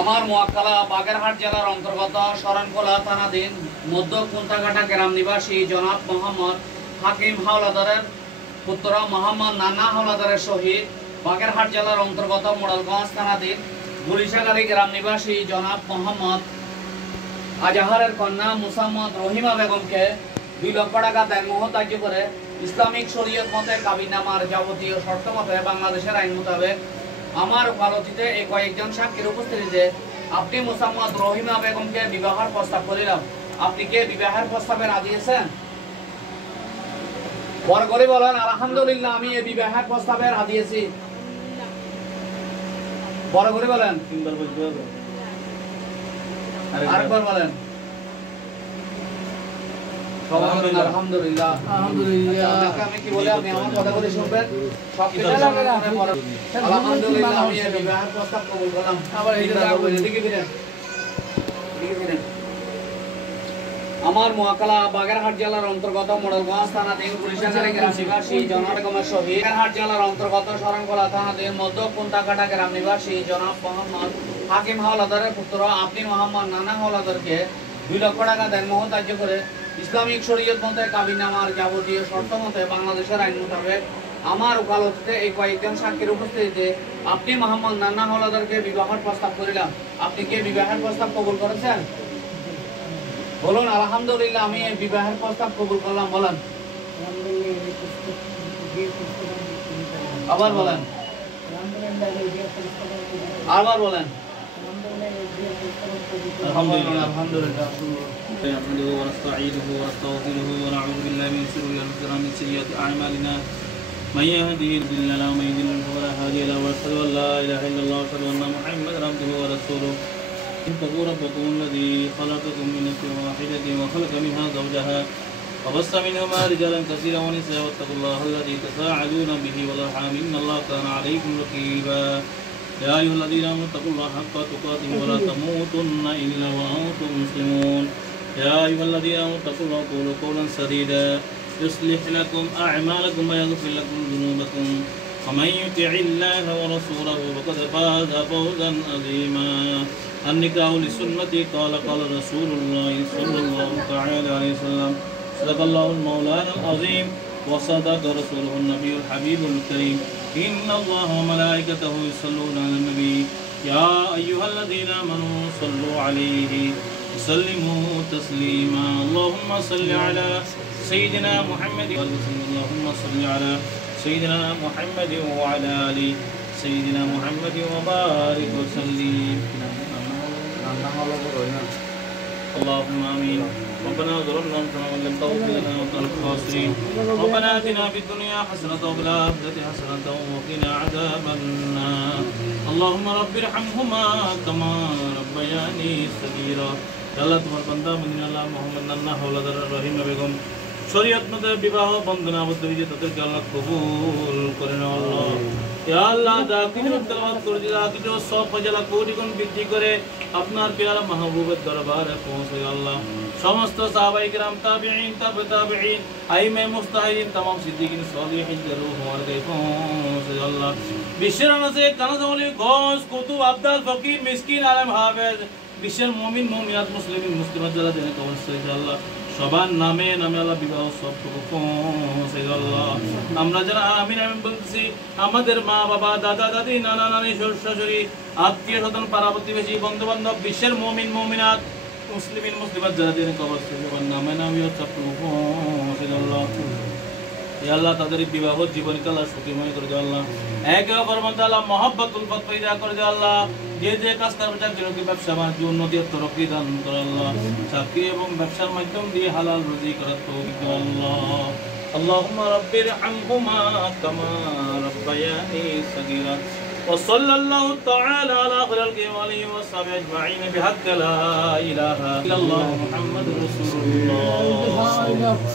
আমার মোয়াক্কালা বাগেরহাট জেলার অন্তর্গত শরণখোলা থানাধীন মধ্য কুন্তাঘাটা গ্রাম নিবাসী জনাব মোহাম্মদ হাকিম হাওলাদারের পুত্র মোহাম্মদ নান্না হাওলাদারের সহিত বাগেরহাট জেলার অন্তর্গত মোড়ালগঞ্জ থানাধীন গুলিশাগালী গ্রাম নিবাসী জনাব মোহাম্মদ আজহারের কন্যা মুসাম্মদ রহিমা বেগমকে 2 লক্ষ টাকা দেন মোহতাজ্য করে ইসলামিক শরীয়ত মতে কাবিননামার যাবতীয় শর্ত মতে বাংলাদেশের আইন মোতাবেক আমার ওকালতিতে এই কয়েকজন সাক্ষীর উপস্থিতিতে আপনি মুসাম্মদ রহিমা বেগমকে বিবাহের প্রস্তাব করিলাম। আপনি কে বিবাহের প্রস্তাবে রাজি আছেন? বড় করে বলেন আলহামদুলিল্লাহ, আমি এই বিবাহের প্রস্তাবে রাজি আছি। বড় করে বলেন, আরেকবার বলেন। আলহামদুলিল্লাহ, আলহামদুলিল্লাহ। আমি কি বলে আপনি আমার কথা বলে শুনবেন? আলহামদুলিল্লাহ, আমি এই বিবাহের প্রস্তাব কবুল করলাম। আবার এইটা এদিকে ফিরেন, এদিকে ফিরেন। আমার মোয়াক্কালা বাগেরহাট জেলার অন্তর্গত মোড়ালগঞ্জ থানাধীন গুলিশাগালী গ্রাম নিবাসী জনাব বেগমের সহিত বাগেরহাট জেলার অন্তর্গত শরণখোলা থানাধীন মধ্য কুন্তাঘাটা গ্রাম নিবাসী জনাব মোহাম্মদ হাকিম হাওলাদারের পুত্র আপনি মোহাম্মদ নানা হাওলাদারকে 2 লক্ষ টাকা দেন মোহতাজ্য করে ইসলামিক শরীয়ত মতে কাবিননামার যাবতীয় শর্ত মতে বাংলাদেশের আইন মোতাবেক আমার ওকালতিতে এই কয়েকজন সাক্ষীর উপস্থিতিতে আপনি মোহাম্মদ নান্না হাওলাদারকে বিবাহের প্রস্তাব করিলাম। আপনি কি বিবাহের প্রস্তাব কবুল করেছেন? বলুন আলহামদুলিল্লাহ, আমি এই বিবাহের প্রস্তাব কবুল করলাম। বলেন, আবার বলেন, আবার বলেন। আলহামদুলিল্লাহ, আলহামদুলিল্লাহ। نحمده ونستعينه ونستغفره ونعوذ بالله من شرور انفسنا ومن سيئات اعمالنا من يهده الله ومن يضلل فلا هادي له واشهد ان لا اله الا الله واشهد ان محمدا عبده ورسوله اتقوا ربكم الذي خلقكم من نفس واحده وخلق منها زوجها وبث منهما رجالا كثيرا ونساء واتقوا الله الذي تساءلون به والارحام ان الله كان عليكم رقيبا يا ايها الذين امنوا اتقوا الله حق تقاته ولا تموتن الا وانتم مسلمون يا أيها الذين آمنوا اتقوا الله وقولوا قولا سديدا يصلح لكم أعمالكم ويغفر لكم ذنوبكم ومن يطع الله ورسوله فقد فاز فوزا عظيما النكاح لسنتي قال رسول الله صلى الله تعالى عليه وسلم صدق الله المولانا العظيم وصدق رسوله النبي الحبيب الكريم إن الله وملائكته يصلون على النبي يا أيها الذين آمنوا صلوا عليه سلموا تسليما اللهم صل على سيدنا محمد اللهم صل على سيدنا محمد وعلى آل سيدنا محمد وبارك وسلم اللهم آمين ربنا ظلمنا أنفسنا وإن لم تغفر لنا ونحن الخاسرين ربنا آتنا في الدنيا حسنة وفي الآخرة حسنة وقنا عذاب النار اللهم رب ارحمهما كما ربياني صغيرا আল্লাহ তোমার বান্দা মদিনা আল্লাহ মোহাম্মদ নান্না হাওলাদার রহিমা বেগম শরীয়ত মতে বিবাহ বন্ধনে আবদ্ধ হয়েছে, তাদেরকে আল্লাহ কবুল করে নাও। আল্লাহ ইয়া আল্লাহ যা কিছু তেলাওয়াত করেছি, যা কিছু সব ফয়সালা কোটি গুণ বৃদ্ধি করে আপনার পেয়ারা মাহবুবের দরবারে পৌঁছে। আল্লাহ সমস্ত সাহাবায়ে কিরাম তাবিঈন তাবে তাবিঈন আইমে মুস্তাহিদিন तमाम সিদ্দিকিন সালিহিনদের রূহ মারগে পৌঁছে। আল্লাহ বিশ্বের আনাসে কানাজওয়ালি গস কুতুব আবদাল ফকির মিসকিন আলেম হাফেজ বিশ্বের মুমিন মুমিনাত মুসলিমিন মুসলিমাত যারা জেনে কবর সহিত আল্লাহ সবার নামে নামে আল্লাহ বিবাহ সব পৌঁছে। আল্লাহ আমরা যারা আমিন আমিন বলতেছি, আমাদের মা বাবা দাদা দাদি নানা নানি শ্বশুর শাশুড়ি আত্মীয় স্বজন পাড়া প্রতিবেশী বন্ধু বান্ধব বিশ্বের মুমিন মুমিনাত মুসলিমিন মুসলিমাত যারা জেনে কবর সহিত সবার নামে নামে সব পৌঁছে। আল্লাহ আল্লাহ তাদের বিবাহ জীবনকে আল্লাহ সুখময় করে দাও। আল্লাহ একে অপরের মধ্যে আল্লাহ মহব্বত উলফত পয়দা করে দাও। আল্লাহ যে কাজ করবে তার জন্য ব্যবসা বাণিজ্য উন্নতি তরক্কি দান করে। আল্লাহ চাকরি এবং ব্যবসার মাধ্যম দিয়ে হালাল রুজি করার তৌফিক দাও। আল্লাহ اللهم رب ارحمهما كما ربياني صغيرا وصلى الله تعالى على خلق وآله وصحبه أجمعين بحق لا إله إلا الله محمد رسول الله.